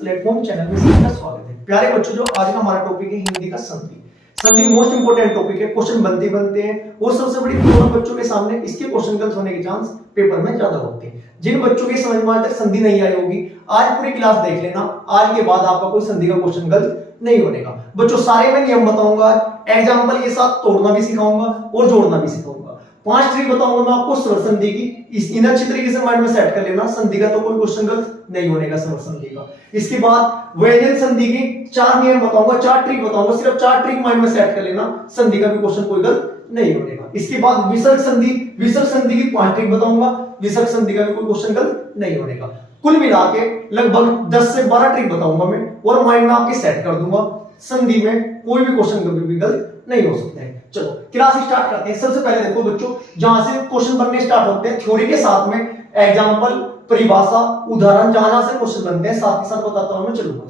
Platform channel में सबका स्वागत है। प्यारे बच्चों, जो आज का हमारा टॉपिक है हिंदी का संधि। संधि मोस्ट इंपोर्टेंट टॉपिक है, क्वेश्चन बनते हैं और सबसे बड़ी प्रॉब्लम बच्चों के सामने इसके क्वेश्चन गलत होने के चांस पेपर में ज्यादा होते हैं। जिन बच्चों के समझ में आज तक संधि नहीं आई होगी, आज पूरी क्लास देख लेना। आज के बाद आपका कोई संधि का क्वेश्चन गलत नहीं होने का। बच्चों सारे मैं नियम बताऊंगा, एग्जाम्पल के साथ तोड़ना भी सिखाऊंगा और जोड़ना भी सिखाऊंगा। 5 ट्रिक बताऊंगा मैं आपको स्वर संधि की, इन्हें अच्छी तरीके से माइंड में सेट कर लेना। संधि का तो कोई क्वेश्चन गलत नहीं होने का स्वर संधि का। इसके बाद व्यंजन संधि के 4 नियम बताऊंगा, 4 ट्रिक बताऊंगा, सिर्फ 4 ट्रिक माइंड में सेट कर लेना। संधि का भी क्वेश्चन कोई गलत नहीं होने का। इसके बाद विसर्ग संधि की 5 ट्रिक बताऊंगा, विसर्ग संधि का भी कोई क्वेश्चन गलत नहीं होने का। कुल मिला के लगभग 10 से 12 ट्रिक बताऊंगा मैं और माइंड में आपके सेट कर दूंगा। संधि में कोई भी क्वेश्चन कभी भी गलत नहीं हो सकता है। चलो क्लास स्टार्ट करते हैं। सबसे पहले देखो बच्चों, जहां से क्वेश्चन बनने स्टार्ट होते हैं थ्योरी के साथ में, एग्जांपल, परिभाषा, उदाहरण, जहां से क्वेश्चन बनते हैं साथ ही साथ बताता हूं मैं। चलूंगा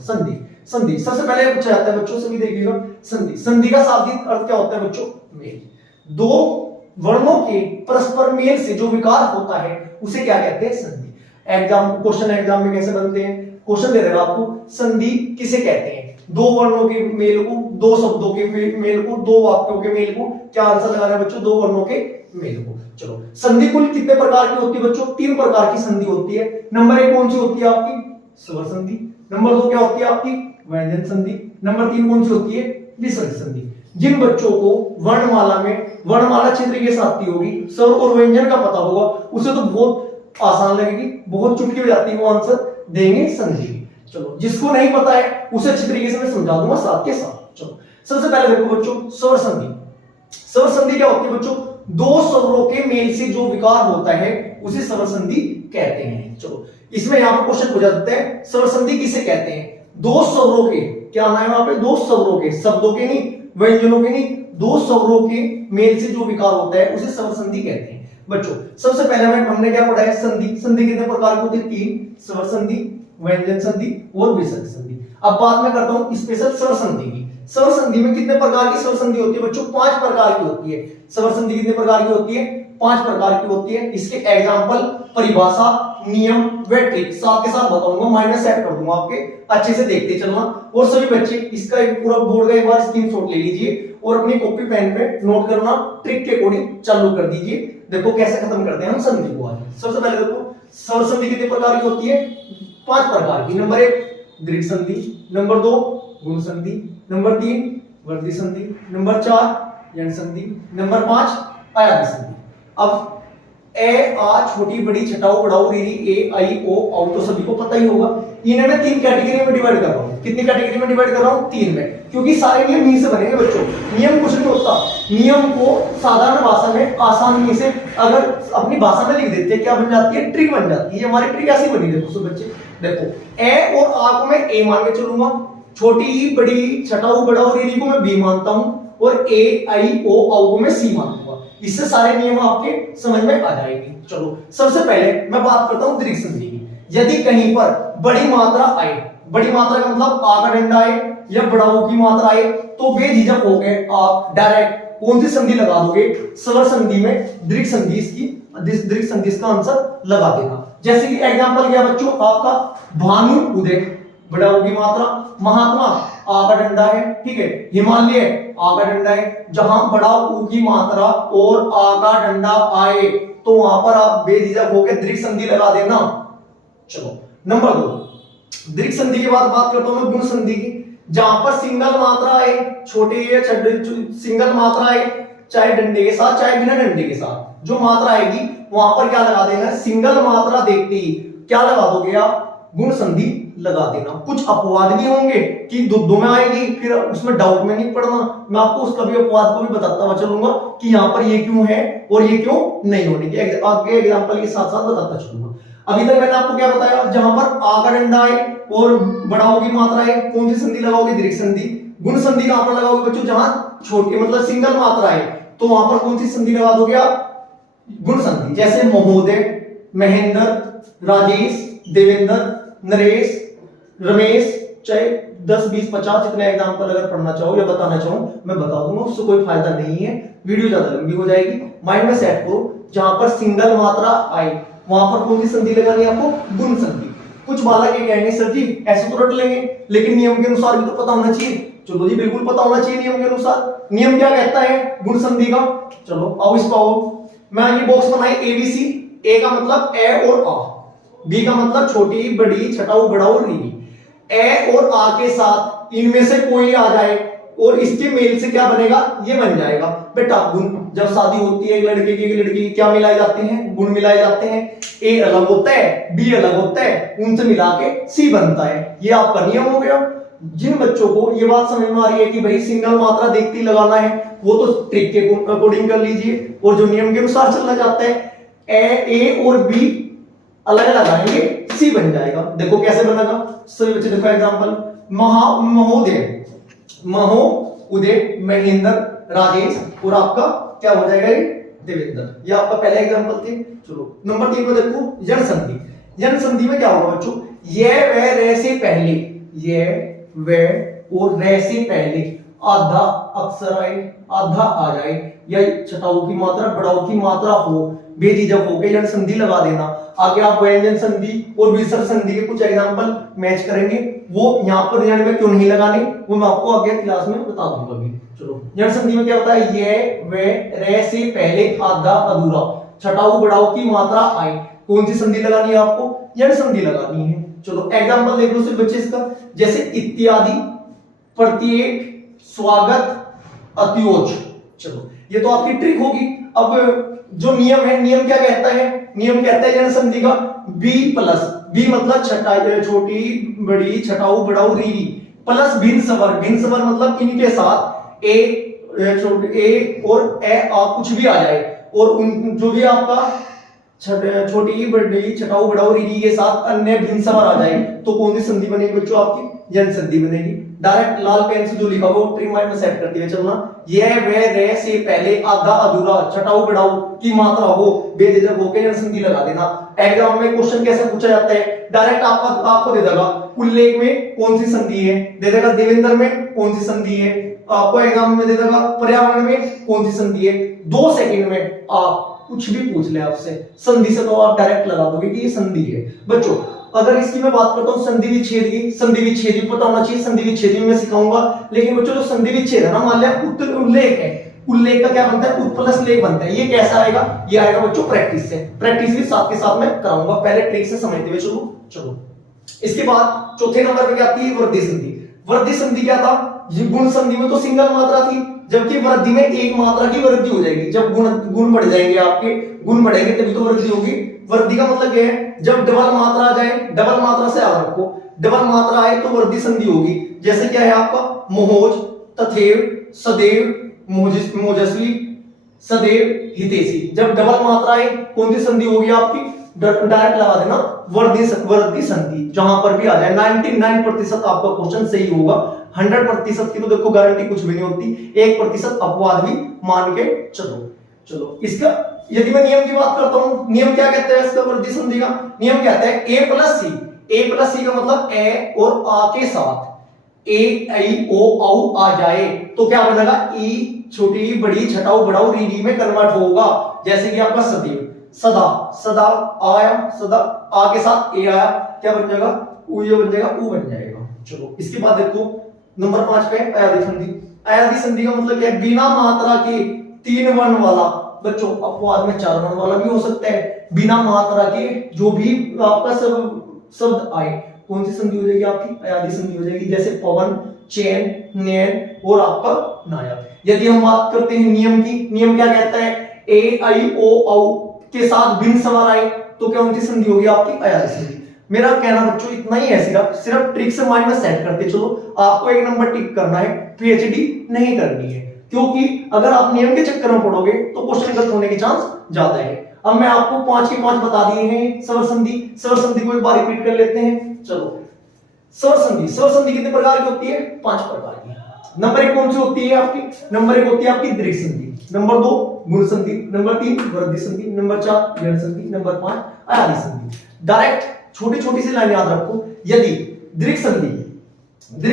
संधि सबसे पहले पूछा जाता है बच्चों, सभी देखिएगा। संधि का शाब्दिक अर्थ क्या होता है बच्चों? मेल। दो वर्णों के परस्पर मेल से जो विकार होता है उसे क्या कहते हैं? संधि। एग्जाम में कैसे बनते हैं? क्वेश्चन दे देगा आपको, संधि किसे कहते हैं? दो वर्णों के मेल को, दो शब्दों के मेल को, दो वाक्यों के मेल को। क्या आंसर लगाना है बच्चों? दो वर्णों के मेल को। चलो संधि कुल कितने प्रकार की होती है बच्चों? 3 प्रकार की संधि होती है। नंबर 1 कौन सी होती है आपकी? स्वर संधि। नंबर 2 क्या होती है आपकी? व्यंजन संधि। नंबर 3 कौन सी होती है? विसर्ग संधि। जिन बच्चों को वर्णमाला अच्छी तरीके से आती होगी, स्वर और व्यंजन का पता होगा, उसे तो बहुत आसान लगेगी, बहुत चुटकी हो जाती है, वो आंसर देंगे संधि। चलो जिसको नहीं पता है उसे अच्छी तरीके से मैं समझा दूंगा साथ के साथ। चलो सबसे पहले देखो बच्चों, स्वर संधि क्या होती है बच्चों? दो स्वरों के मेल से जो विकार होता है उसे स्वर संधि कहते हैं। चलो इसमें यहां पर क्वेश्चन पूछा जाता है, स्वर संधि किसे कहते हैं? दो स्वरों के, क्या नाम है वहां पे? दो स्वरों के, शब्दों के नहीं, व्यंजनों के नहीं, दो स्वरों के मेल से जो विकार होता है उसे स्वर संधि कहते हैं। बच्चों सबसे पहले हमने क्या पढ़ा है? संधि कितने प्रकार की होती है? 3, स्वर संधि, व्यंजन संधि और विसर्ग संधि। अब बात मैं करता हूं स्पेशल स्वर संधि की। स्वर संधि में कितने प्रकार की स्वर संधि होती है बच्चों? 5 प्रकार की होती है। स्वर संधि कितने प्रकार की होती है? 5 प्रकार की होती है। इसके एग्जांपल, परिभाषा, नियम व ट्रिक साथ के साथ बताऊंगा, माइंड में सेट कर दूंगा आपके, अच्छे से देखते चलना। और सभी बच्चे इसका एक पूरा बोर्ड का एक बार स्क्रीनशॉट ले लीजिए और अपनी कॉपी पेन पे नोट करना, ट्रिक के अकॉर्डिंग चालू कर दीजिए। देखो कैसे खत्म करते हैं हम संधि को आज। सबसे पहले देखो स्वर संधि कितने प्रकार की होती है? 5 प्रकार की। नंबर 1 दीर्घ संधि, नंबर 2 गुण संधि, नंबर 3 वर्धी संधि, नंबर 4 यण संधि, नंबर 5 आयामी संधि। अब ए आ छोटी बड़ी छटाऊ बड़ाऊ रीरी ए आई ओ औ तो सभी को पता ही होगा। इन्हें मैं 3 कैटेगरी में डिवाइड कर रहा हूं। कितनी कैटेगरी में डिवाइड कर रहा हूं? 3 में, क्योंकि सारे नियम यहीं से बनेंगे बच्चों। नियम कुछ नहीं होता, नियम को साधारण भाषा में आसानी से अगर अपनी भाषा में लिख देते हैं, क्या बन जाती है? ट्रिक बन जाती है। हमारी ट्रिक ऐसी बनी। देखो सब बच्चे देखो, ए और आ को मैं ए मान के चलूंगा, छोटी बड़ी छटाऊ बड़ाऊ रीरी को मैं बी मानता हूं और ए आई ओ औ को मैं सी मानूंगा। इससे सारे नियम आपके समझ में आ जाएंगे। चलो सबसे पहले मैं बात करता हूं दीर्घ संधि की। यदि कहीं पर बड़ी मात्रा आए, बड़ी मात्रा का मतलब आ का डंडा आए या बड़ाऊ की मात्रा आए, तो बेझिझक होकर आप डायरेक्ट कौन सी संधि लगा दोगे? स्वर संधि में दीर्घ संधि, इसकी दीर्घ संधि इसका आंसर लगा देना। जैसे कि एग्जांपल क्या बच्चों आपका? भानु उदय, बड़ाऊ की मात्रा, महात्मा आ का डंडा है, ठीक है, हिमालय आ का डंडा है। जहां बड़ा ऊ की मात्रा और आ का डंडा आए तो वहां पर आप बेझिझक होकर दीर्घ संधि लगा देना। चलो नंबर 2 दीर्घ संधि के बाद बात करता हूं मैं गुण संधि की। जहां पर सिंगल मात्रा आए, छोटे या सिंगल मात्रा आए, चाहे डंडे के साथ चाहे बिना डंडे के साथ, जो मात्रा आएगी वहां पर क्या लगा देना? सिंगल मात्रा देखते ही क्या लगा दोगे आप? गुण संधि लगा देना। कुछ अपवाद भी होंगे कि दो में आएगी, फिर उसमें डाउट में नहीं पड़ना। मैं आपको उसका भी अपवाद को भी बताता चलूंगा कि यहाँ पर ये क्यों है और ये क्यों नहीं होने की, आगे एग्जांपल के साथ साथ बताता चलूंगा। अभी तक मैंने आपको क्या बताया? जहां पर आ का डंडा आए और बड़ाऊ की मात्रा है, कौन सी संधि लगाओगे? दीर्घ संधि। गुण संधि कहां पर लगाओगे बच्चों? जहां छोटी मतलब सिंगल मात्रा है, तो वहां पर कौन सी संधि लगा दोगे आप? गुण संधि। जैसे महोदय, महेंद्र, राजेश, देवेंद्र, नरेश, रमेश, चाहे 10, 20, 50 जितने एग्जांपल अगर पढ़ना चाहो या बताना चाहो मैं बता दूंगा, उससे कोई फायदा नहीं है, वीडियो ज्यादा लंबी हो जाएगी। माइंड में सेट करो, जहां पर सिंगल मात्रा आए वहां पर कौन सी संधि लगानी है आपको? गुण संधि। कुछ बालक ये कहेंगे सर जी ऐसे तो रट लेंगे, लेकिन नियम के अनुसार भी तो पता होना चाहिए। चलो जी बिल्कुल पता होना चाहिए नियम के अनुसार। नियम क्या कहता है गुण संधि का? चलो आओ इसको आओ, मैं ये बॉक्स बनाई ABC। ए का मतलब ए और आ, बी का मतलब छोटी बड़ी छटाऊ बड़ाऊ री। ए और आ के साथ इनमें से कोई आ जाए और इसके मेल से क्या बनेगा, ये बन जाएगा बेटा गुण। जब शादी होती है एक लड़के की एक लड़की की, क्या मिलाए जाते हैं? गुण मिलाए जाते हैं। ए अलग होता है, बी अलग होता है, उनसे मिला के सी बनता है। ये आपका नियम हो गया। जिन बच्चों को ये बात समझ में आ रही है कि भाई सिंगल मात्रा देखती लगाना है, वो तो ट्रिक के अकॉर्डिंग कर लीजिए, और जो नियम के अनुसार चलना चाहता है ए और बी अलग अलग आएंगे, सी बन जाएगा। देखो कैसे बनेगा, सभी बच्चे देखो एग्जांपल। महोदय, महोदय, महेंद्र, राजेश, और आपका क्या हो जाएगा ये देवेंद्र। ये आपका पहला एग्जांपल थे। चलो नंबर 3 को देखो, जन संधि। जन संधि में क्या होगा बच्चों, ये व रे से पहले, ये व और रे से पहले आधा अक्षर आए, आधा आ जाए, या छटाऊ की मात्रा बड़ाऊ की मात्रा हो, बेझिझक होकर जन संधि लगा देना। आगे आप व्यंजन संधि और विसर्ग संधि के कुछ एग्जांपल मैच करेंगे, वो यहाँ पर जन में क्यों नहीं लगाने वो मैं आपको आगे क्लास में बता दूंगा अभी। चलो जन संधि में क्या होता है, ये व रे से पहले आधा अधूरा छटाऊ बड़ाऊ की मात्रा आए, कौन सी संधि लगानी है आपको, जन संधि लगानी है। चलो एग्जांपल देख लो सिर्फ बच्चे इसका, जैसे इत्यादि, प्रत्येक, स्वागत, अत्योज। चलो ये तो आपकी ट्रिक होगी। अब जो नियम है, नियम क्या कहता है, नियम कहता है जन संधि का बी प्लस, बी मतलब छोटी बड़ी छटाऊ बड़ाऊ री, प्लस भिन्न स्वर, भिन्न स्वर मतलब इनके साथ ए और ए आ कुछ भी आ जाए, और उन जो भी आपका छोटी बड़ी छटाऊ बड़ाऊ री के साथ अन्य भिन्न स्वर आ जाए, तो कौन सी संधि बनेगी बच्चों, आपकी जन संधि बनेगी। डायरेक्ट लाल पेन से जो लिखा हुआ वो ट्रिक माइंड में सेट करते हुए चलना। ये वे रे से पहले आधा अधूरा छटाऊ बड़ाऊ की मात्रा हो, बेझिझक होकर जन संधि लगा देना। एग्जाम में क्वेश्चन कैसे पूछा जाता है, डायरेक्ट आपको दे देगा उल्लेख में कौन सी संधि है, दे देगा देवेंद्र में कौन सी संधि है, आपको एग्जाम में दे देगा पर्यावरण में कौन सी संधि है। 2 सेकंड में आप कुछ भी पूछ ले आपसे, संधि से तो आप डायरेक्ट लगा दोगे कि ये संधि है। बच्चों अगर इसकी मैं बात करता हूं संधि विच्छेद की, संधि विच्छेद भी पता होना चाहिए, संधि विच्छेद में सिखाऊंगा। लेकिन बच्चों जो संधि विच्छेद है ना, मान लिया उल्लेख है, उल्लेख का क्या बनता है, उत प्लस लेख बनता है। ये कैसा आएगा, ये आएगा बच्चों प्रैक्टिस से, प्रैक्टिस भी साथ के साथ में कराऊंगा, पहले ट्रिक से समझते हुए चलो। इसके बाद चौथे नंबर पे क्या आती है, वृद्धि संधि। वृद्धि संधि क्या था, गुण संधि में तो सिंगल मात्रा थी, जबकि वृद्धि में एक मात्रा की वृद्धि हो जाएगी। जब गुण बढ़ जाएंगे, आपके गुण बढ़ेंगे तभी तो वृद्धि होगी। वृद्धि का मतलब क्या है, जब डबल मात्रा आ जाए, डबल मात्रा से याद रखो, डबल मात्रा आए तो वृद्धि संधि होगी। जैसे क्या है आपका मोहोज, तथैव, सदैव, मोजस्वी, सदैव, हितैषी। जब डबल मात्रा आए कौन सी संधि होगी आपकी, डायरेक्ट लगा देना वृद्धि संधि, जहां पर भी आ जाए। 99% आपका क्वेश्चन सही होगा। 100% की तो देखो गारंटी कुछ भी नहीं होती, 1% अपवाद भी मान के चलो। इसका यदि मैं नियम की बात करता हूं, नियम क्या कहता है इसका, वृद्धि संधि का नियम कहता है ए प्लस सी का मतलब ए और आ के साथ ए आई ओ औ आ जाए तो क्या बनेगा, ई छोटी बड़ी छटाऊ बड़ाऊ री में कन्वर्ट होगा। जैसे कि आपका सदैव, सदा आया, सदा आ के साथ ए आया, क्या बन जाएगा, ऊ बन जाएगा, ऊ बन जाएगा। चलो इसके बाद देखो नंबर 5 पे अयादी संधि। अयादी संधि का मतलब क्या है, बिना मात्रा के 3 वर्ण वाला, बच्चों अपवाद में 4 वर्ण वाला भी हो सकता है। बिना मात्रा के जो भी आपका शब्द आए, कौन सी संधि हो जाएगी आपकी, अयादी संधि हो जाएगी। जैसे पवन, चैन, नैन और आपका नायक। यदि हम बात करते हैं नियम की, नियम क्या कहता है, ए आई ओ औ के साथ भिन्न स्वर आए तो कौन सी संधि होगी आपकी, अयादी संधि। मेरा कहना बच्चों इतना ही है, सिर्फ ट्रिक से माइंड में सेट करते चलो। आपको 1 नंबर टिक करना है, पीएचडी नहीं करनी है, क्योंकि अगर आप नियम के चक्कर में पढ़ोगे तो क्वेश्चन गलत होने के चांस ज्यादा है। अब मैं आपको 5 के 5 बता दिए हैं स्वर संधि। स्वर संधि को एक बार रिपीट कर लेते हैं। चलो स्वर संधि कितने प्रकार की होती है, 5 प्रकार की। नंबर 1 कौन सी होती है आपकी, नंबर 1 होती है आपकी दीर्घ संधि, नंबर 2 गुण संधि, नंबर 3 वृद्धि संधि, नंबर 4 जन संधि, नंबर 5 अयादी संधि। डायरेक्ट छोटी सी लाइन याद रखो। यदि दीर्घ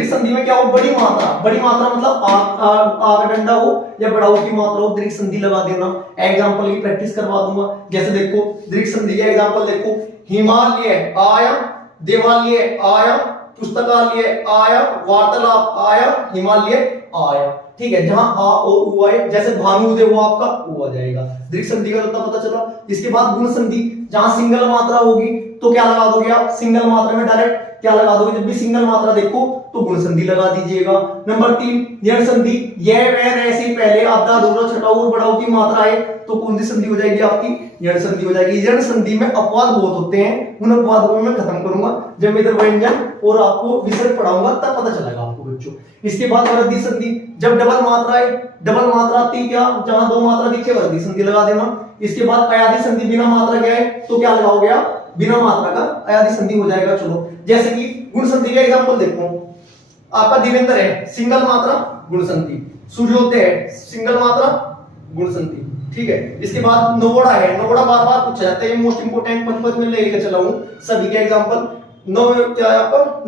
संधि में क्या हो, बड़ी मात्रा मतलब आ का डंडा हो या बड़ाऊ की मात्रा हो, दीर्घ संधि लगा देना। एग्जांपल की प्रैक्टिस करवा दूंगा। जैसे देखो दीर्घ संधि का एग्जांपल देखो, हिमालय आया देवालय आया, पुस्तकालय आया, वार्तालाप आया, हिमालय आया। ठीक है, जहां आ और उ आए, जैसे भानु वो आपका उ आ जाएगा। दीर्घ संधि का मतलब पता चला। इसके बाद गुण संधि, जहां सिंगल मात्रा होगी तो क्या लगा दोगे आप, सिंगल मात्रा में डायरेक्ट क्या लगा दोगे, जब भी सिंगल मात्रा देखो तो गुण संधि लगा दीजिएगा। नंबर 3 यण संधि, ये वे रे से पहले आधा अधूरा छठा और बड़ा की मात्रा है तो कौन सी संधि हो जाएगी आपकी, यण संधि हो जाएगी। यण संधि में अपवाद बहुत होते हैं, उन अपवादों को मैं खत्म करूंगा जब मैं इधर व्यंजन और आपको विसर्ग पढ़ाऊंगा तब पता चलेगा आपको बच्चों। इसके बाद वृद्धि संधि, जब डबल मात्रा है, डबल मात्रा आती क्या, जहां दो मात्रा दिखे वृद्धि संधि लगा देना। इसके बाद अयादि संधि, बिना मात्रा के है तो क्या लगाओगे आप, बिना मात्रा का अयादि संधि हो जाएगा। चलो जैसे कि गुण संधि का एग्जांपल देखो, आपका दिवेंद्र है, सिंगल मात्रा गुण संधि, सूर्योदय है, सिंगल मात्रा गुण संधि। ठीक है, इसके बाद नवोड़ा है, नवोड़ा बार बार पूछा जाता है, मोस्ट इंपोर्टेंट पंचपद में लेके चला हूं सभी के एग्जांपल। नव क्या है आपका,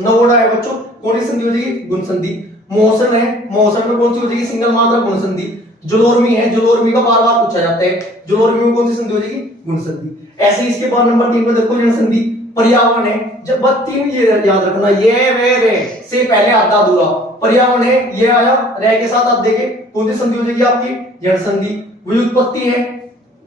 नवोड़ा है बच्चों, कौन सी संधि हो जाएगी, गुण संधि। मोहसन है, मोहसन में कौन सी हो जाएगी, सिंगल मात्रा गुण संधि। जुलोर्मी है, जुलोर्मी का बार बार पूछा जाता है, जुलोर्मी में कौन सी संधि हो जाएगी, गुण संधि। ऐसे इसके बाद नंबर 3 में देखो यण संधि। पर्यावरण है, जब बात 3 ये याद रखना, ये वे रे से पहले आधा अधूरा, पर्यावरण है, ये आया रे के साथ आप देखे कौन सी संधि हो जाएगी आपकी, यण संधि। व्युत्पत्ति है,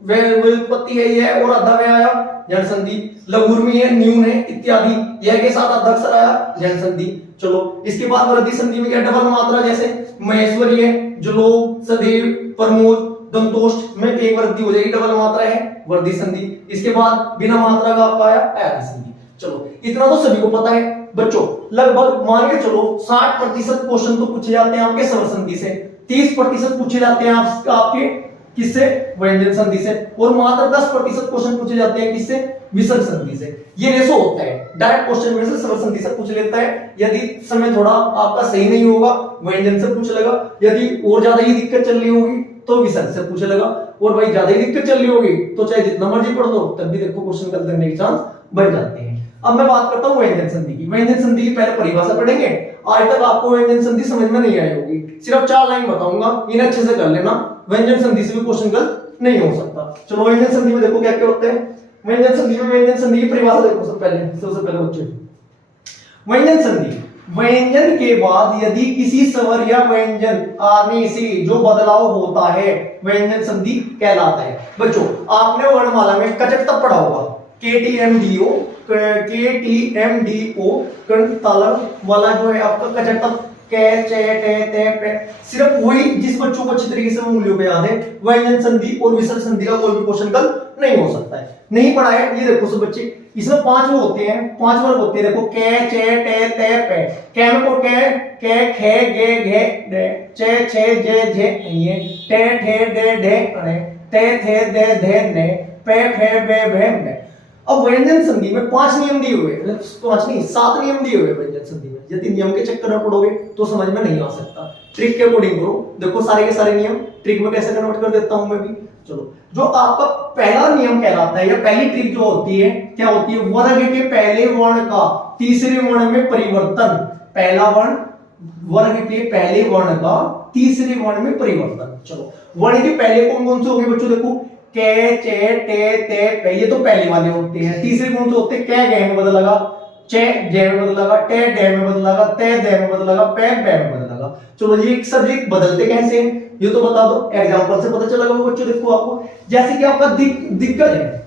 वे व्युत्पत्ति है ये और आधा वे आया, यण संधि। लघुर्मी है, न्यून है इत्यादि, यह के साथ आधा अक्षर आया, यण संधि। चलो इसके बाद वृद्धि संधि में क्या, डबल मात्रा, जैसे महेश्वरी है, जुलोक, सदैव, प्रमोद, दंतोष्ठ में एक वृद्धि हो जाएगी, डबल मात्रा है, वृद्धि संधि। इसके बाद बिना मात्रा का आपका आया अयादि संधि। चलो इतना तो सभी को पता है बच्चों। लगभग मान के चलो 60% क्वेश्चन तो पूछे जाते हैं आपके स्वर संधि से, 30% पूछे जाते हैं आपके किससे, व्यंजन संधि से, और मात्र 10% क्वेश्चन पूछे जाते हैं किससे, विसर्ग संधि से। ये रेशो होता है, डायरेक्ट क्वेश्चन में से स्वर संधि से पूछ लेता है, यदि समय थोड़ा आपका सही नहीं होगा व्यंजन से पूछ लेगा, यदि और ज्यादा ही दिक्कत चल रही होगी तो विसर्ग से पूछ लेगा, और भाई ज्यादा ही दिक्कत चल रही होगी तो चाहे जितना मर्जी पढ़ दो तब भी देखो क्वेश्चन गलत करने के चांस बढ़ जाते हैं। अब मैं बात करता हूं व्यंजन संधि की। व्यंजन संधि की पहले परिभाषा पढ़ेंगे, आज तक आपको व्यंजन संधि समझ में नहीं आई होगी, सिर्फ 4 लाइन बताऊंगा, इन्हें अच्छे से कर लेना, व्यंजन संधि से भी क्वेश्चन गलत नहीं हो सकता। चलो व्यंजन संधि में देखो क्या क्या होता है। व्यंजन संधि में व्यंजन संधि की परिभाषा देखो सबसे पहले बच्चे। व्यंजन संधि, व्यंजन के बाद यदि किसी स्वर या व्यंजन आने से जो बदलाव होता है व्यंजन संधि कहलाता है। बच्चों आपने वर्णमाला में कचट तब पढ़ा होगा, केटीएमडीओ तालव वाला जो है आपका कचट तब, के चे टे ते पे, सिर्फ वही जिस बच्चों को अच्छी तरीके से उंगलियों पे याद है, व्यंजन संधि और विसर्ग संधि का कोई भी क्वेश्चन गलत नहीं हो सकता है। नहीं पढ़ा है, ये देखो सब बच्चे, इसमें 5 वो होते हैं, 5 वर्ग होते हैं, देखो के चे टे ते पे, के में को के खे गे घे डे, चे छे जे झे ये, टे ठे डे ढे अणे, ते थे दे धे ने, पे फे बे भे ने। अब व्यंजन संधि में 5 नियम दिए हुए, 5 नहीं 7 नियम दिए हुए व्यंजन संधि में। यदि नियम के चक्कर में पढ़ोगे तो समझ में नहीं आ सकता, ट्रिक के अकॉर्डिंग करो। देखो सारे के सारे नियम ट्रिक में कैसे कन्वर्ट कर देता हूं मैं भी। चलो जो आपका पहला नियम कहलाता है या पहली ट्रिक जो होती है क्या होती है, वर्ग के पहले वर्ण का तीसरे वर्ण में परिवर्तन। पहला वर्ण, वर्ग के पहले वर्ण का तीसरे वर्ण में परिवर्तन। चलो वर्ण के पहले कौन कौन से हो गए बच्चों, देखो के चे टे ते पे, ये तो पहले वाले होते हैं। तीसरे कौन से होते हैं, के गे में बदल लगा, चे जे में बदल लगा, टे डे में बदल लगा, ते दे में बदल लगा, पे बे में बदल लगा। चलो ये सब्जेक्ट बदलते कैसे हैं ये तो बता दो, एग्जांपल से पता चलेगा बच्चों। देखो आपको जैसे कि आपका दिग्गज है,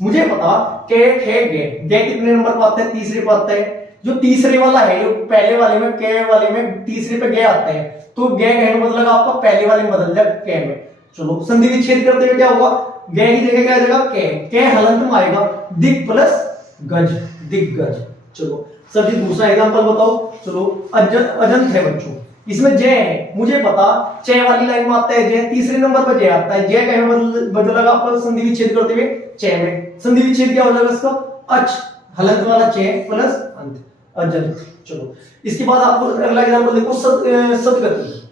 मुझे पता के खे गे कितने नंबर पर आता है, तीसरे पर आता है। जो तीसरे वाला है, जो पहले वाले में के वाले में तीसरे पे गे आता है, तो गे में बदलेगा आपका, पहले वाले में बदल जाएगा के में। चलो संधि विच्छेद करते हुए क्या होगा, गे की जगह क्या आ जाएगा के हलंत में आएगा, दिग प्लस गज, दिग्गज। चलो सर जी दूसरा एग्जांपल बताओ। चलो अजंत है बच्चों, इसमें जय है, मुझे पता चे वाली लाइन में आता है जय, तीसरे नंबर पर जय आता है, जय कहे में बदलेगा आपका संधि विच्छेद करते हुए चे में। संधि विच्छेद क्या हो जाएगा इसका, अच हलंत वाला चे प्लस अंत, अजंत। चलो इसके बाद आपको अगला एग्जांपल देखो, सदगति।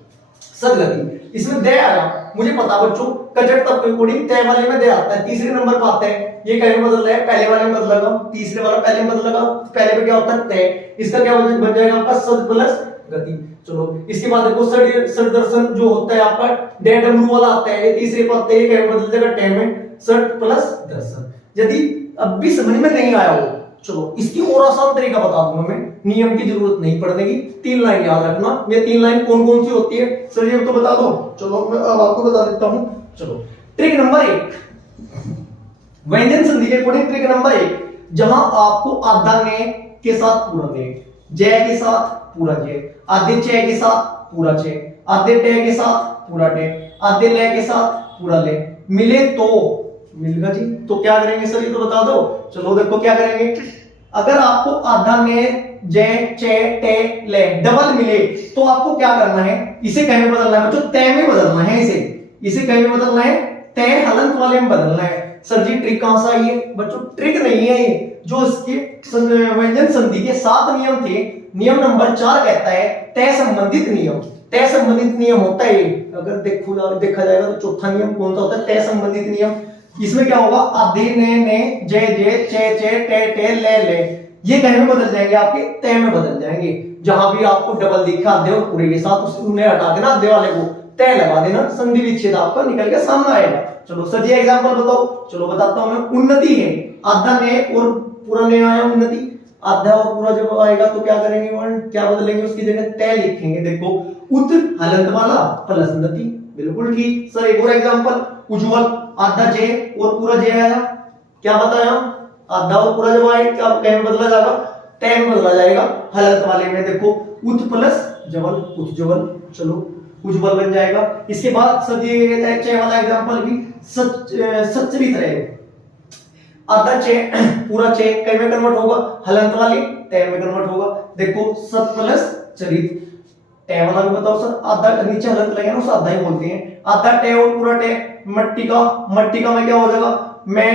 सदगति इसमें दे आया, मुझे पता बच्चों कचट तब के अकॉर्डिंग तय वाले में दे आता है, तीसरे नंबर पर आता है। ये कहे में बदल रहा है, पहले वाले में बदलेगा, तीसरे वाला पहले में बदलेगा, पहले पे क्या होता है तय, इसका क्या बन जाएगा आपका सद प्लस गति। चलो इसके बाद देखो सर दर्शन जो होता है आपका डे डब्ल्यू वाला आता है, ये तीसरे पर आता है, ये कहे में बदल जाएगा टे में, सट प्लस दर्शन। यदि अब भी समझ में नहीं आया हो, चलो इसकी और आसान तरीका बता दूंगा मैं, नियम की जरूरत नहीं पड़ने की। 3 लाइन याद रखना। ये 3 लाइन कौन कौन सी होती है सर ये तो बता दो। चलो मैं अब आपको बता देता हूं। चलो ट्रिक नंबर 1, व्यंजन संधि के अकॉर्डिंग ट्रिक नंबर 1, जहां आपको आधा ने के साथ पूरा ने, जय के साथ पूरा जय, आधे चे के साथ पूरा चे, आधे टे के साथ पूरा टे, आधे ले के साथ पूरा ले मिले तो मिलगा जी। तो क्या करेंगे सर ये तो बता दो। चलो देखो क्या करेंगे, अगर आपको आधा में जय चे टे ले डबल मिले तो आपको क्या करना है, इसे कहीं में बदलना है बच्चों, तय में बदलना है। इसे कहीं में बदलना है, तय हलंत वाले में बदलना है। सर जी ट्रिक कहां से आई है बच्चों, ट्रिक नहीं है ये, जो इसके व्यंजन संधि के 7 नियम थे, नियम नंबर 4 कहता है तय संबंधित नियम। तय संबंधित नियम होता है, अगर देखा जाएगा तो चौथा नियम कौन सा होता है, तय संबंधित नियम। इसमें क्या होगा, आधे ने जय जय चे चे टे टे ले ये कहीं में बदल जाएंगे, आपके तय में बदल जाएंगे। जहां भी आपको डबल दिखा आधे और पूरे के साथ उन्हें हटा देना, आधे वाले को तय लगा देना, संधि विच्छेद आपका निकल के सामने आएगा। चलो सर जी एग्जांपल बताओ। चलो बताता हूं मैं। उन्नति है, आधा ने और पूरा ने आया उन्नति, आधा और पूरा जब आएगा तो क्या करेंगे, वर्ण क्या बदलेंगे, उसकी जगह तय लिखेंगे। देखो उत हलंत वाला प्लस उन्नति, बिल्कुल ठीक। सर एक और एग्जांपल, उज्जवल, आधा जे और पूरा जे आया, क्या बताया, आधा और पूरा जब आए क्या कहीं में बदला जाएगा, तय में बदला जाएगा हलंत वाले में। देखो उत प्लस जवल, उज्जवल, चलो उज्जवल बन जाएगा। इसके बाद सर ये चे वाला एग्जांपल भी सच्चरित रहेगा, आधा चे पूरा चे कहीं में कन्वर्ट होगा, हलंत वाली तय में कन्वर्ट होगा। देखो सत प्लस चरित, टे वाला भी बताओ सर, आधा नीचे हलंत लगे ना उसे आधा ही बोलते हैं। आधा टे और पूरा टे, मट्टी का में क्या हो जाएगा, मैं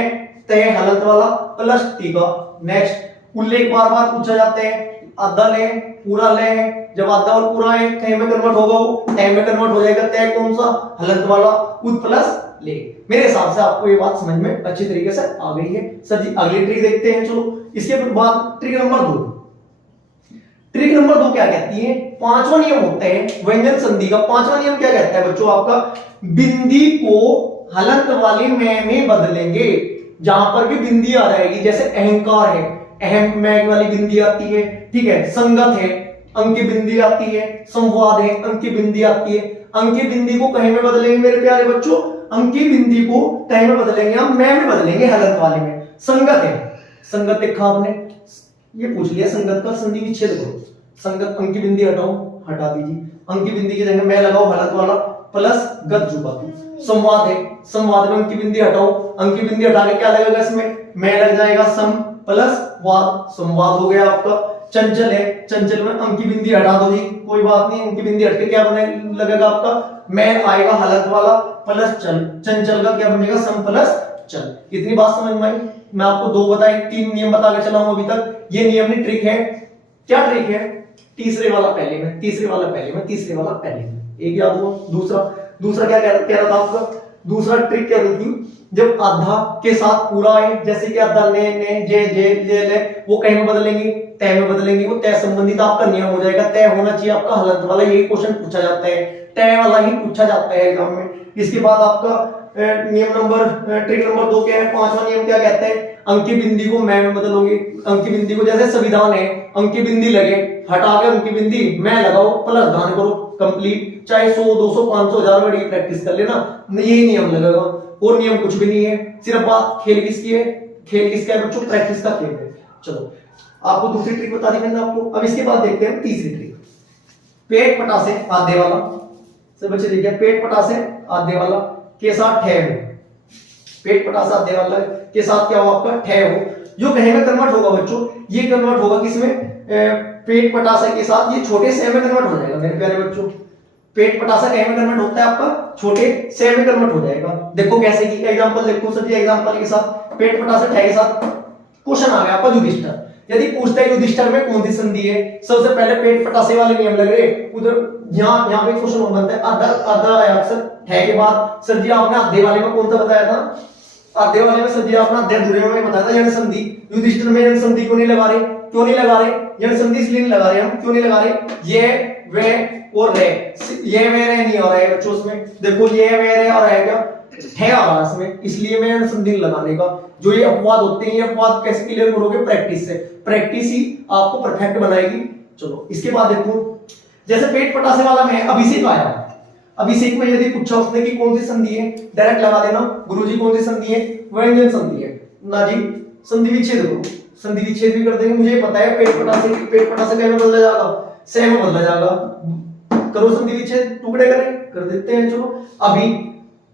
तय हलंत वाला प्लस टीका। नेक्स्ट उल्लेख बार बार पूछा जाते हैं, आधा ले पूरा ले, जब आधा और पूरा है कहीं में कन्वर्ट होगा, वो तय में कन्वर्ट हो जाएगा। तय कौन सा, हलंत वाला, उत प्लस ले। मेरे हिसाब से आपको ये बात समझ में अच्छी तरीके से आ गई है। सर जी अगली ट्रिक देखते हैं। चलो इसके बाद ट्रिक नंबर 2। ट्रिक नंबर 2 क्या कहती है, 5वां नियम होता है व्यंजन संधि का। 5वां नियम क्या कहता है बच्चों आपका, बिंदी को हलंत वाले में बदलेंगे। जहां पर भी बिंदी आ जाएगी, जैसे अहंकार है, अहम में वाली बिंदी आती है, ठीक है, संगत है, अंकी बिंदी आती है, संवाद है, अंकी बिंदी आती है। अंकी बिंदी को कहीं में बदलेंगे मेरे प्यारे बच्चों, अंकी बिंदी को कहीं में बदलेंगे हम, में बदलेंगे हलंत वाले में। संगत है, संगत देखा आपने, ये पूछ लिया संगत का संधि विच्छेद करो। संगत अंकी बिंदी हटाओ, हटा दीजिए, अंकी बिंदी की जगह मैं लगाओ हलंत वाला प्लस गत जुबा। संवाद है, संवाद में अंकी बिंदी हटाओ, अंकी बिंदी हटा के क्या लगेगा इसमें, मैं लग जाएगा, सम प्लस वाद, संवाद हो गया आपका। चंचल है, चंचल में अंकी बिंदी हटा दो जी, कोई बात नहीं, अंकी बिंदी हटके क्या बने लगेगा आपका, मैं आएगा हलंत वाला प्लस चल, चंचल का क्या बनेगा, सम प्लस चल। इतनी बात समझ में आई। मैं आपको 2 बताए, 3 नियम बता के चला हूं अभी तक। ये नियम नहीं, ट्रिक है। क्या ट्रिक है, तीसरे वाला पहले में, तीसरे वाला पहले में, तीसरे वाला पहले में, एक याद हुआ। दूसरा क्या कह रहा था आपका, दूसरा ट्रिक क्या रही थी, जब आधा के साथ पूरा है, जैसे कि आधा ने जे जे ले, वो कहीं में बदलेंगे, तय में बदलेंगे, वो तय संबंधित आपका नियम हो जाएगा। तय होना चाहिए आपका हलंत वाला, यही क्वेश्चन पूछा जाता है, तय वाला ही पूछा जाता है एग्जाम में। इसके बाद आपका नियम नंबर ट्रिक नंबर 2 क्या है, 5वां नियम क्या कहता है, अंकी बिंदी को मैं बदलोगे। अंकी बिंदी को जैसे संविधान है, अंकी बिंदी लगे, हटा के अंकी बिंदी मैं लगाओ, प्लस दान करो, कंप्लीट। चाहे 100 200 500 1000 वर्ड की प्रैक्टिस कर लेना, यही नियम लगेगा। और नियम कुछ भी नहीं है, सिर्फ बात खेल किसकी है, खेल किसका है बच्चों, प्रैक्टिस का खेल है। चलो आपको दूसरी ट्रिक बता दी मैंने आपको। अब इसके बाद देखते हैं तीसरी ट्रिक, पेट पटासे आधे वाला। सब बच्चे देखिए, पेट पटासे आधे वाला के साथ ठे हो, पेट पटासा आधे वाला के साथ क्या हो आपका, ठे हो, जो कहीं में कन्वर्ट होगा बच्चों, ये कन्वर्ट होगा किसमें, पेट पटासा के साथ, ये छोटे से में कन्वर्ट हो जाएगा मेरे प्यारे बच्चों। पेट पटासा कहीं में कन्वर्ट होता है आपका, छोटे से में कन्वर्ट हो जाएगा। देखो कैसे की एग्जांपल देखो सर जी, एग्जांपल के साथ पेट पटासा ठे के साथ क्वेश्चन आ गया आपका युधिष्ठिर। यदि पूछता है युधिष्ठिर में कौन सी संधि है, सबसे पहले पेट पटासे वाले नियम लग रहे, उधर यहाँ पे क्वेश्चन बनता है आधा आधा आया अक्सर ठे के बाद। सर जी आपने आधे वाले में कौन सा बताया था, आधे वाले में सर जी आपने आधे अधूरे में बताया था यण संधि। युधिष्ठिर में यण संधि क्यों नहीं लगा रहे, क्यों नहीं लगा रहे, यण संधि इसलिए नहीं लगा रहे हम, क्यों नहीं लगा रहे, ये वे और रे, ये वे रे नहीं आ रहा है बच्चों उसमें। देखो ये वे रे आ रहा है क्या, है आ रहा है इसमें, इसलिए मैं संधि लगाने का। जो ये अपवाद होते हैं, ये अपवाद कैसे क्लियर करोगे? प्रैक्टिस से। प्रैक्टिस ही आपको परफेक्ट बनाएगी। चलो इसके बाद देखो, जैसे पेट पटासे वाला में अभिषेक आया, अभिषेक में यदि पूछा उसने कि कौन सी संधि है, डायरेक्ट लगा देना गुरुजी कौन सी संधि है? व्यंजन संधि है ना जी। संधि विच्छेद करो, संधि विच्छेद भी कर देंगे। मुझे पता है पेट पटासे कैसे बदला जाएगा? से में बदला जाएगा। करो संधि विच्छेद, टुकड़े करें, कर देते हैं। चलो अभी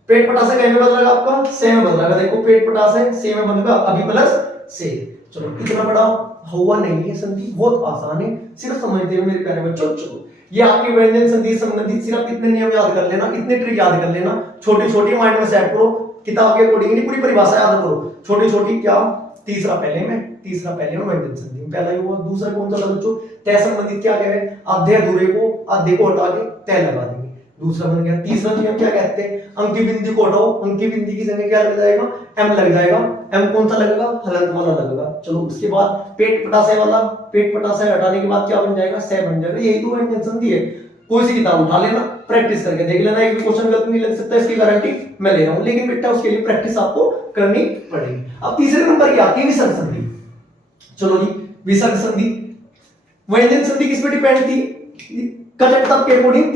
पेट पटासे कैसे बदलेगा आपका? से में बदलेगा। देखो पेट पटासे से में बनेगा अभी प्लस से। चलो इतना बड़ा हुआ नहीं है, संधि बहुत आसान है, सिर्फ समझते हुए मेरे प्यारे बच्चों। चलो ये आपके व्यंजन संधि संबंधित सिर्फ इतने नियम याद कर लेना, इतने ट्रिक याद कर लेना, छोटी छोटी माइंड में सेट करो, किताब के अकॉर्डिंग नहीं, पूरी परिभाषा याद करो, छोटी छोटी। क्या? तीसरा पहले में व्यंजन संधि में पहला ही हुआ। दूसरा कौन सा बच्चों? तय संबंधित क्या कह रहे हैं? आधे अधूरे को आधे को हटा के तय लगा देंगे, दूसरा बन गया। तीसरा नियम क्या कहते हैं? अंकी बिंदी को हटाओ, अंकी बिंदी की जगह क्या लग जाएगा? एम लग जाएगा। एम कौन सा लगेगा? हलंत वाला लगेगा। चलो उसके बाद पेट पटासे वाला, पेट पटासे हटाने के बाद क्या बन जाएगा? से बन जाएगा। यही तो व्यंजन संधि है। कोई सी किताब उठा लेना, प्रैक्टिस करके देख लेना, एक भी क्वेश्चन गलत नहीं लग सकता, इसकी गारंटी मैं ले रहा हूं। लेकिन बेटा उसके लिए प्रैक्टिस आपको करनी पड़ेगी। अब तीसरे नंबर की आती है विसर्ग संधि। चलो जी, विसर्ग संधि। व्यंजन संधि किस पे डिपेंड थी? कटक तक के अकॉर्डिंग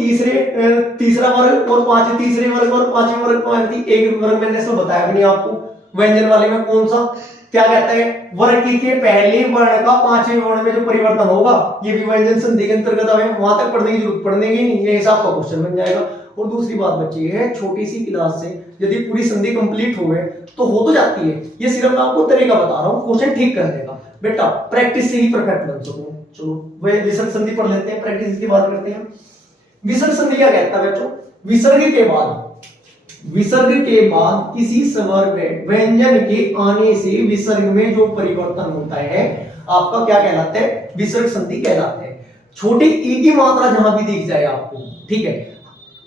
तीसरा वर्ग और पांचवें, तीसरे वर्ग और पांचवें वर्ग को थी। एक वर्ग मैंने इसमें बताया भी नहीं आपको। व्यंजन वाले में कौन सा क्या कहता है? वर्ग के पहले वर्ण का पांचवें वर्ण में जो परिवर्तन होगा, ये भी व्यंजन संधि के अंतर्गत आवे। वहां तक पढ़ने की जरूरत पड़ने की नहीं, ये हिसाब का क्वेश्चन बन जाएगा। और दूसरी बात बच्ची है, छोटी सी क्लास से यदि पूरी संधि कंप्लीट हो गए तो हो तो जाती है, ये सिर्फ मैं आपको तरीका बता रहा हूँ क्वेश्चन ठीक करने का। बेटा प्रैक्टिस से ही परफेक्ट बन सको। चलो वह विसर्ग संधि पढ़ लेते हैं, प्रैक्टिस की बात करते हैं। विसर्ग संधि क्या कहता है बच्चों? विसर्ग के बाद किसी स्वर में व्यंजन के आने से विसर्ग में जो परिवर्तन होता है आपका क्या कहलाता है? विसर्ग संधि कहलाता है। छोटी ई की मात्रा जहां भी दिख जाए आपको, ठीक है,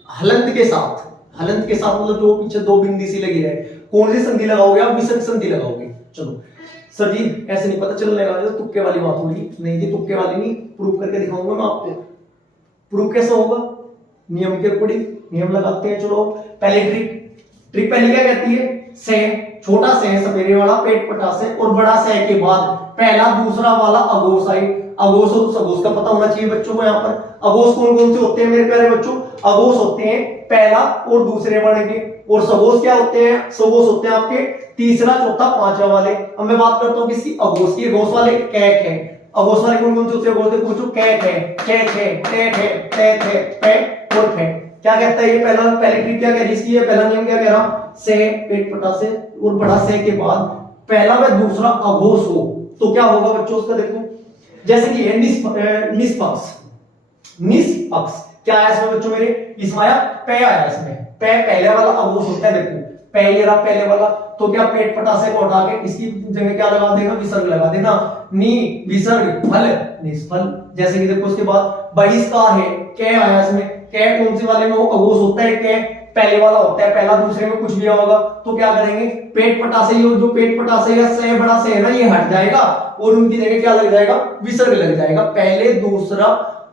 हलंत के साथ मतलब जो पीछे दो बिंदी सी लगी है, कौन सी संधि लगाओगे आप? विसर्ग संधि लगाओगे। चलो सर जी ऐसे नहीं पता चलने लगा, तो तुक्के वाली बात होगी। नहीं जी तुक्के वाली नहीं, प्रूफ करके दिखाऊंगा मैं आपको। प्रूफ कैसा होगा? नियम के अकॉर्डिंग नियम लगाते हैं। चलो पहले ट्रिक पहले क्या कहती है? से, छोटा से सपेरे वाला पेट पटासे और बड़ा से के बाद पहला दूसरा वाला अघोष आई। अघोष और सघोष का पता होना चाहिए बच्चों को। यहाँ पर अघोष कौन कौन से होते हैं मेरे प्यारे बच्चों? अघोष होते हैं पहला और दूसरे वर्ण के, और सघोष क्या होते हैं? सघोष होते हैं आपके तीसरा चौथा पांचवा वाले। अब मैं बात करता हूँ किसी अघोष की। अघोष वाले कैक है। अघोष वाले कौन कौन से होते हैं? अघोष देखो कैक है, चैक है, टेट है, टेट है, पे और फे। क्या कहता है ये? पहले ट्रिक क्या कह रही इसकी? पहला नियम क्या कह रहा? से पेट पटासे और बड़ा से के बाद पहला व दूसरा अघोष हो तो क्या होगा बच्चों उसका? देखो जैसे कि है निष्पक्ष क्या आया इसमें बच्चों मेरे? इसमें आया पे, आया इसमें पे, पहले वाला अघोष होता है। देखो पहले वाला, तो क्या पेट पटासे को हटा के इसकी जगह क्या लगा देना? विसर्ग लगा देना। नी विसर्ग फल निष्फल। जैसे कि देखो उसके बाद बहिष्कार है, कै आया इसमें। कै कौन से वाले में? वो अघोष होता है, कै पहले वाला होता है, पहला दूसरे में कुछ भी होगा तो क्या करेंगे? पेट पटासे, जो पेट पटासे या से बड़ा से है ना, ये हट जाएगा और उनकी जगह क्या लग जाएगा? विसर्ग लग जाएगा। पहले दूसरा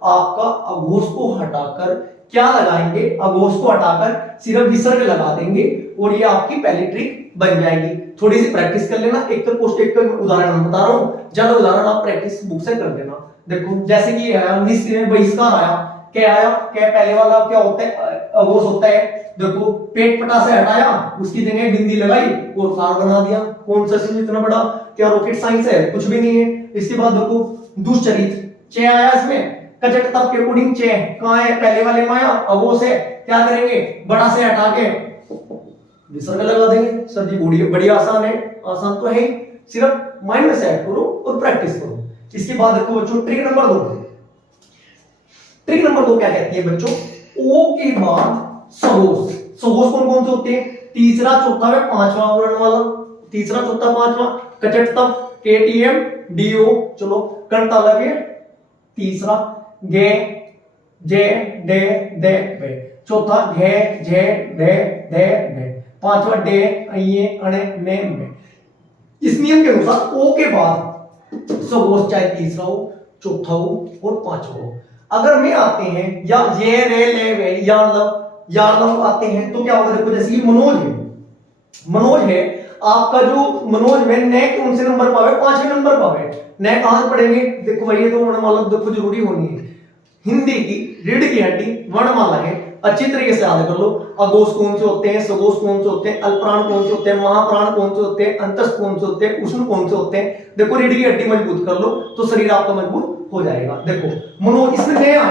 आपका अघोष को हटाकर क्या लगाएंगे? अघोष को हटाकर सिर्फ विसर्ग लगा देंगे और ये आपकी पहली ट्रिक बन जाएगी। थोड़ी सी प्रैक्टिस कर लेना। एक उदाहरण मैं बता रहा हूं, ज्यादा उदाहरण आप प्रैक्टिस बुक से कर देना। देखो जैसे कि बहिष्कार आया, क्या आया? क्या पहले वाला क्या होता है? अघोष होता है। देखो पेट पटासे हटाया, उसकी जगह बिंदी लगाई और सार बना दिया। कौन सा चीज इतना बड़ा? क्या रॉकेट साइंस है? कुछ भी नहीं है। इसके बाद देखो दुष्चरित, चे आया इसमें। कचट तब के अकॉर्डिंग चे कहां है? पहले वाले में आया, अघोष है। क्या करेंगे? बड़ा से हटा के विसर्ग लगा देंगे। सर जी बड़ी आसान है। आसान तो है, सिर्फ माइंड में सेट करो और प्रैक्टिस करो। इसके बाद देखो बच्चों ट्रिक नंबर 2। ट्रिक नंबर 2 क्या कहती है बच्चों? ओ के बाद सघोष। सघोष कौन कौन से होते हैं? तीसरा चौथा व पांचवा वर्ण वाला। तीसरा चौथा पांचवा। कचट तब केटीएम डीओ। चलो करता लगे तीसरा गे जे डे दे बे। चौथा घे झे डे दे बे। पांचवा डे अये अणे ने में। इस नियम के अनुसार ओ के बाद सघोष चाहे तीसरा हो, चौथा हो और पांचवा हो। अगर में आते हैं या ये रे ले वे यार्लव आते हैं तो क्या होगा? देखो जैसे कि मनोज है, मनोज है आपका, जो मनोज में न कौन से नंबर पावे, 5वें नंबर पावे। न कहां से पढ़ेंगे, देखो भाई ये तो वर्णमाला देखो जरूरी होनी है। हिंदी की रीढ़ की हड्डी वर्णमाला है, अच्छी तरीके से याद कर लो। अघोष कौन से होते हैं, सघोष कौन से होते हैं, अल्पप्राण कौन से होते हैं, महाप्राण कौन से होते हैं, अंतस्थ कौन से होते हैं, उष्ण कौन से होते हैं। देखो रीढ़ की हड्डी मजबूत कर लो तो शरीर आपका मजबूत हो जाएगा। देखो मनोज, इसमें न आया,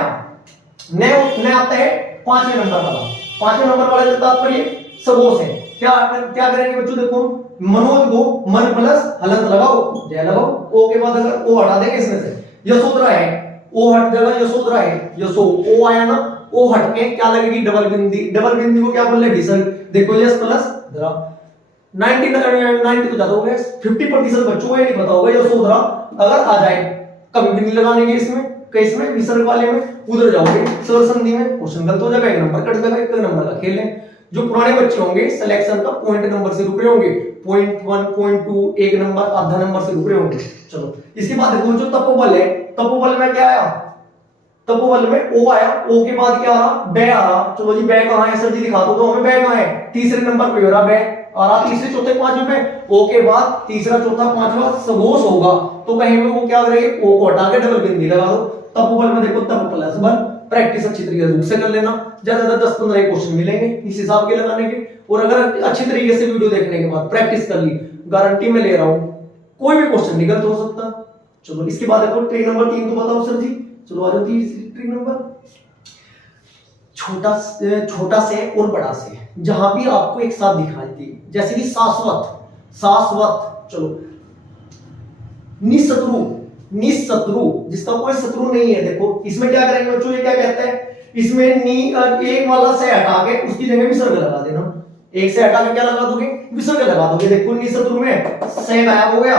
न आता है 5वें नंबर वाला। 5वें नंबर वाले का तात्पर्य सघोष है। क्या क्या करेंगे बच्चों, देखो मनोज को मन प्लस हलंत लगाओ, जय लगाओ। ओ के बाद अगर ओ हटा देंगे इसमें से, यशोधरा है, ओ हट जाएगा, यशोधरा है, यशो ओ आया ना, ओ हट के क्या लगेगी, डबल बिंदी। डबल बिंदी को क्या बोल रहे, विसर्ग। देखो यश प्लस धरा। 90 तो ज्यादा हो गया, 50% बच्चों को ये नहीं पता होगा यशोधरा अगर आ जाए कभी बिंदी लगाने के इसमें, किस में, विसर्ग वाले में, उधर जाओगे स्वर संधि में, क्वेश्चन गलत हो जाएगा, एक नंबर कट जाएगा। एक नंबर का खेल है। जो पुराने बच्चे होंगे सिलेक्शन का पॉइंट नंबर से रुक रहे होंगे, 0.1 0.2 एक नंबर आधा नंबर से रुक रहे होंगे। चलो इसके बाद देखो जो तपोबल है, तपोबल में क्या आया, तपोबल में ओ आया, ओ के बाद क्या आ रहा, बे आ रहा। चलो जी बे कहां है, सर जी दिखा दो तो हमें बे कहां है, तीसरे नंबर पे हो रहा बे आ रहा, तीसरे चौथे पांचवें पे। ओ के बाद तीसरा चौथा पांचवा सघोष होगा तो कहीं में वो क्या करेंगे, ओ को हटा के डबल बिंदी लगा दो। तपोबल में देखो तप प्लस बल, प्रैक्टिस अच्छी तरीके से कर लेना, ज्यादा से 10-15 क्वेश्चन मिलेंगे इस हिसाब के लगाने के। और अगर अच्छी तरीके से वीडियो देखने के बाद प्रैक्टिस कर ली, गारंटी में ले रहा हूं कोई भी क्वेश्चन निकल हो सकता। चलो इसके बाद देखो ट्रिक नंबर 3 तो बताओ सर जी। चलो आ जाओ ट्रिक नंबर, छोटा से और बड़ा से, जहां भी आपको एक साथ दिखाई दी, जैसे कि शाश्वत, शाश्वत। चलो निशत्रु, निशत्रु जिसका कोई शत्रु नहीं है। देखो इसमें क्या करेंगे बच्चों, ये क्या कहता है, इसमें नी एक वाला से हटा के उसकी जगह विसर्ग लगा देना। एक से हटा के क्या लगा दोगे, विसर्ग लगा दोगे। देखो निशत्रु में से गायब हो गया,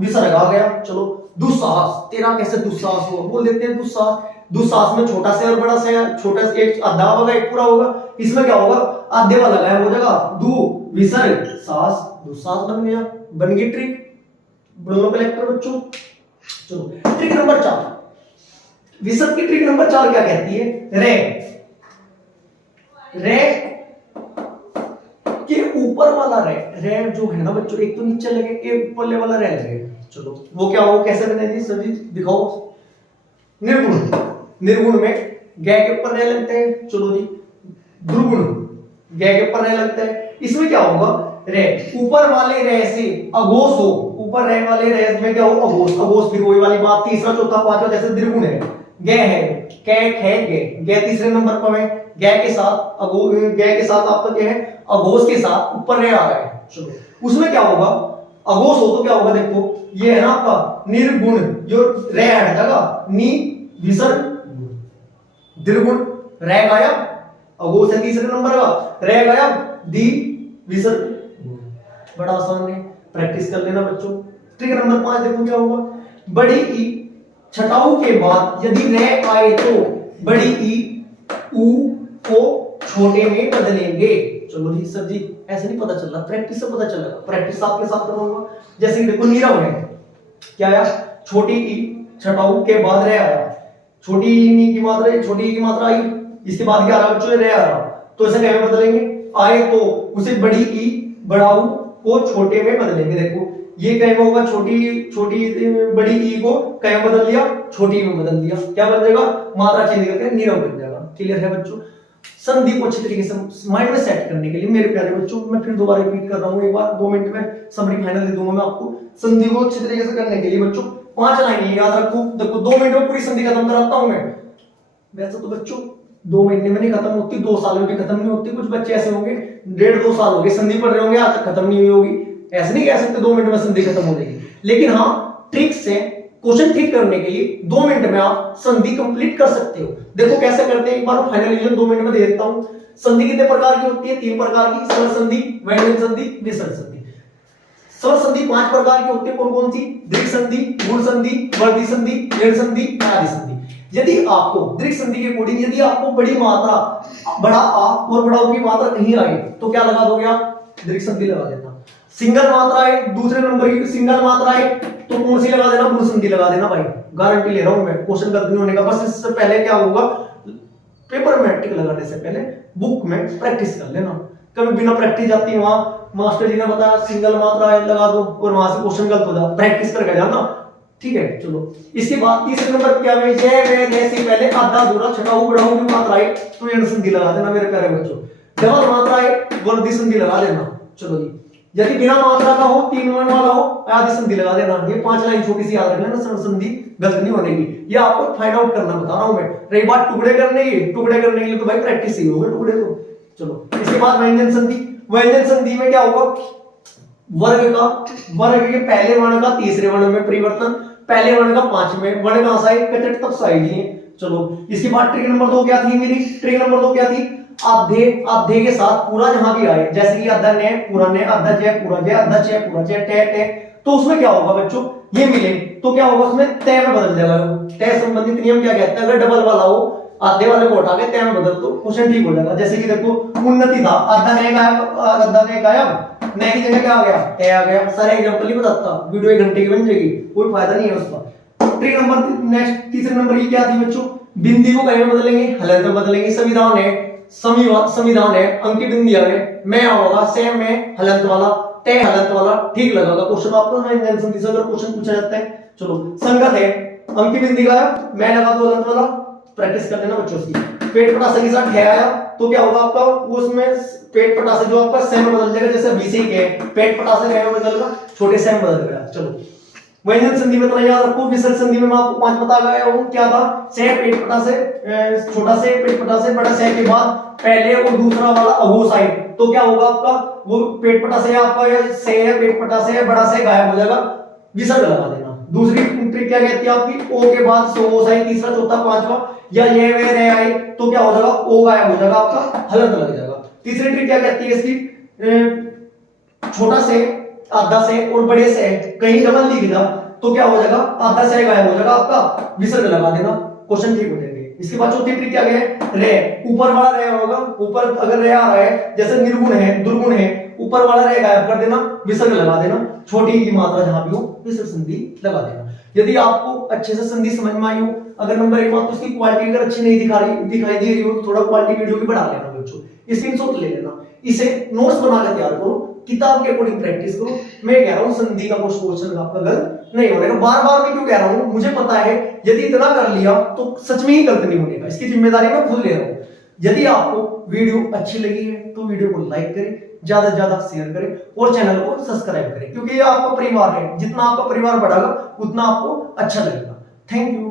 विसर्ग आ गया। चलो दुस्साहस, तेरा कैसे दुस्साहस हुआ, बोल देते हैं दुस्साहस। दुस्साहस में छोटा से और बड़ा से, छोटा से एक आधा होगा एक पूरा होगा, इसमें क्या होगा, आधे वाला गायब हो जाएगा, दु विसर्ग साहस, दुस्साहस बन गया, बन गई ट्रिक। बोलो कलेक्टर बच्चों। चलो ट्रिक नंबर 4, विसर्ग की ट्रिक नंबर 4 क्या कहती है, रे, रे के ऊपर वाला रे, रे जो है ना बच्चों, एक तो नीचे लगे, एक ऊपर वाला रे लगे। चलो वो क्या हो, कैसे बनेगी सर जी दिखाओ। निर्गुण, निर्गुण में गे के ऊपर रे लगते हैं। चलो जी द्रुगुण, गे के ऊपर रे लगता है। इसमें क्या होगा, रे ऊपर वाले रे से अघोष हो, ऊपर रे वाले रे में क्या हो, अघोष, अघोष फिर वही वाली बात, तीसरा चौथा पांचवा जैसे द्विगुण है। गे है, कैट है, गे, गे तीसरे नंबर पर है, गे के साथ गे के साथ आपका क्या है, अघोष के साथ ऊपर रे आ रहा है। चलो उसमें क्या होगा, अघोष हो तो क्या होगा, देखो ये है ना आपका निर्गुण, जो रे हट जाएगा, नी विसर्ग द्विगुण, रे गायब, अघोष है तीसरे नंबर का, रे गायब, दी विसर्ग। बड़ा आसान है, प्रैक्टिस कर लेना बच्चों। ट्रिक नंबर 5 देखो क्या होगा, बड़ी ई छटाऊ के बाद यदि रे आए तो बड़ी ई ऊ को छोटे में बदलेंगे। चलो जी सर जी ऐसे नहीं पता चल रहा, प्रैक्टिस से पता चल रहा, प्रैक्टिस आपके साथ करूंगा। जैसे देखो नीरव है, क्या आया, छोटी ई छटाऊ के बाद रे आया, छोटी ई की मात्रा, छोटी ई की मात्रा आई, इसके बाद क्या आ रहा बच्चों, रे आ रहा, तो इसे क्या में बदलेंगे, आए तो उसे बड़ी ई बढ़ाऊ को छोटे में बदलेंगे। देखो ये कहीं में होगा, छोटी बड़ी ई को कहीं में बदल दिया, छोटी में बदल दिया, क्या बन जाएगा, मात्रा चेंज करके नीरव बन जाएगा। क्लियर है बच्चों। संधि को अच्छी तरीके से माइंड में सेट करने के लिए मेरे प्यारे बच्चों, मैं फिर दोबारा रिपीट कर रहा हूं, एक बार 2 मिनट में समरी फाइनल दे दूंगा मैं आपको। संधि को अच्छी तरीके से करने के लिए बच्चों 5 लाइनें याद रखो। देखो 2 मिनट में पूरी संधि खत्म कराता हूं मैं। वैसे तो बच्चों 2 महीने में नहीं खत्म होती, 2 साल में भी खत्म नहीं होती। कुछ बच्चे ऐसे होंगे 1.5-2 साल हो गए संधि पढ़ रहे होंगे, आज तक खत्म नहीं हुई होगी। ऐसे नहीं कह सकते 2 मिनट में संधि खत्म हो जाएगी, लेकिन हाँ ट्रिक से क्वेश्चन ठीक करने के लिए 2 मिनट में आप संधि कंप्लीट कर सकते हो। देखो कैसे करते हैं, एक बार फाइनल रिवीजन 2 मिनट में दे देता हूं। संधि कितने प्रकार की होती है, 3 प्रकार की, स्वर संधि, व्यंजन संधि, विसर्ग संधि। स्वर संधि 5 प्रकार की होती है, कौन कौन सी, दीर्घ संधि, गुण संधि, वर्धी संधि, दीर्घ संधि, अनादि संधि। यदि आपको दीर्घ संधि के अकॉर्डिंग यदि आपको बड़ी मात्रा, बड़ा आ और बड़ा ऊ की मात्रा कहीं आए तो क्या लगा दोगे आप, दीर्घ संधि लगा देना। सिंगल मात्रा है, दूसरे नंबर की सिंगल मात्रा है तो कौन सी लगा देना, गुण संधि लगा देना भाई, गारंटी ले रहा हूं मैं, क्वेश्चन गलत नहीं होने का। बस इससे पहले क्या होगा, पेपर में टिक लगाने से पहले बुक में प्रैक्टिस कर लेना। कभी बिना प्रैक्टिस जाती वहां मास्टर जी ने बताया सिंगल मात्रा है लगा दो और वहां से क्वेश्चन गलत हो जाए, प्रैक्टिस करके जाना। ठीक है, चलो इसके बाद तीसरे नंबर क्या है, जय वे ने से पहले आधा अधूरा छटाऊ बढ़ाऊ की मात्रा है तो ये संधि लगा देना मेरे प्यारे बच्चों। डबल मात्रा है वर्दी संधि लगा देना। चलो जी, यदि बिना मात्रा का हो, 3 वर्ण वाला हो, आदि संधि लगा देना। ये 5 लाइन छोटी सी याद रख लेना, संधि गलत नहीं होने की। ये आपको फाइंड आउट करना बता रहा हूं मैं। रही बात टुकड़े करने की, टुकड़े करने के लिए तो भाई प्रैक्टिस ही होगा टुकड़े तो। चलो इसके बाद व्यंजन संधि। व्यंजन संधि में क्या होगा, वर्ग के पहले वर्ण का तीसरे वर्ण में परिवर्तन, पहले वर्ण का पांचवें वर्ण का आशय कचट तब साइड ही। चलो इसके बाद ट्रिक नंबर 2 क्या थी मेरी, ट्रिक नंबर 2 क्या थी, आधे आधे के साथ पूरा जहां भी आए, जैसे कि आधा ने पूरा ने, आधा जय पूरा जय, आधा जय पूरा जय, टे टे, तो उसमें क्या होगा बच्चों, ये मिले तो क्या होगा उसमें तय में बदल जाएगा। तय संबंधित नियम क्या कहता है, अगर डबल वाला हो आधे वाले को हटा के तय में बदल तो क्वेश्चन ठीक हो जाएगा। जैसे कि देखो उन्नति था, आधा ने गायब, आधा ने गायब, नए की जगह क्या आ गया, तय आ गया। सारे एग्जांपल ही बताता, वीडियो 1 घंटे की बन जाएगी, कोई फायदा नहीं है उसका। ट्रिक नंबर नेक्स्ट तीसरे नंबर की क्या थी बच्चों, बिंदी को कहीं में बदलेंगे, हलंत में बदलेंगे। संविधान है, संविधान है, अंकी बिंदी आ गए, मैं होगा सेम में हलंत वाला, तय हलंत वाला, ठीक लगागा क्वेश्चन आपको। व्यंजन संधि से अगर क्वेश्चन पूछा जाता है, चलो संगत है, अंकी बिंदी का मैं लगा दो हलंत वाला, प्रैक्टिस कर लेना बच्चों की। पेट पटासे के साथ है आया तो क्या होगा आपका, उसमें पेट पटासे जो आपका सेम में बदल जाएगा, जैसे बीसी के पेट पटासे में बदलेगा, छोटे सेम बदल गया। चलो व्यंजन संधि में तो याद रखो, विसर्ग संधि में मैं आपको 5 बता गया हूं, क्या था, से पेट पटासे, छोटा से पेट पटासे, बड़ा से के बाद पहले और दूसरा वाला अघोष आए तो क्या होगा आपका, वो पेट पटासे आपका से है, पेट पटासे है, बड़ा से गायब हो जाएगा, विसर्ग लगा देना। दूसरी ट्रिक क्या कहती है आपकी, ओ के बाद सो आई, तीसरा चौथा पांचवा, या ये वे रे आई तो क्या हो जाएगा, ओ गायब हो जाएगा आपका, हलंत लग जाएगा। तीसरी ट्रिक क्या कहती है इसकी, छोटा से, आधा से और बड़े से कहीं डबल लिख दिया तो क्या हो जाएगा, आधा से गायब हो जाएगा आपका, विसर्ग लगा देना, क्वेश्चन ठीक हो जाएंगे। इसके बाद चौथी ट्रिक क्या है, रे, ऊपर वाला रे होगा, ऊपर अगर रे आ रहा है, जैसे निर्गुण है, दुर्गुण है, ऊपर वाला रे गायब कर देना, विसर्ग लगा देना, छोटी की मात्रा जहां भी हो विसर्ग संधि लगा देना। यदि आपको अच्छे से संधि समझ में आई हो, अगर नंबर 1 बात तो उसकी क्वालिटी अगर अच्छी नहीं दिखाई दे रही हो तो थोड़ा क्वालिटी वीडियो की बढ़ा लेना बच्चों, स्क्रीनशॉट ले लेना, इसे नोट्स बना के तैयार करो, किताब के अकॉर्डिंग प्रैक्टिस करो। मैं कह रहा हूं संधि का क्वेश्चन आपका गलत नहीं होने का। बार बार मैं क्यों कह रहा हूं, मुझे पता है यदि इतना कर लिया तो सच में ही गलत नहीं होने का, इसकी जिम्मेदारी मैं खुद ले रहा हूं। यदि आपको वीडियो अच्छी लगी है तो वीडियो को लाइक करें, ज्यादा से ज्यादा शेयर करें और चैनल को सब्सक्राइब करें, क्योंकि ये आपका परिवार है, जितना आपका परिवार बढ़ेगा उतना आपको अच्छा लगेगा। Thank you.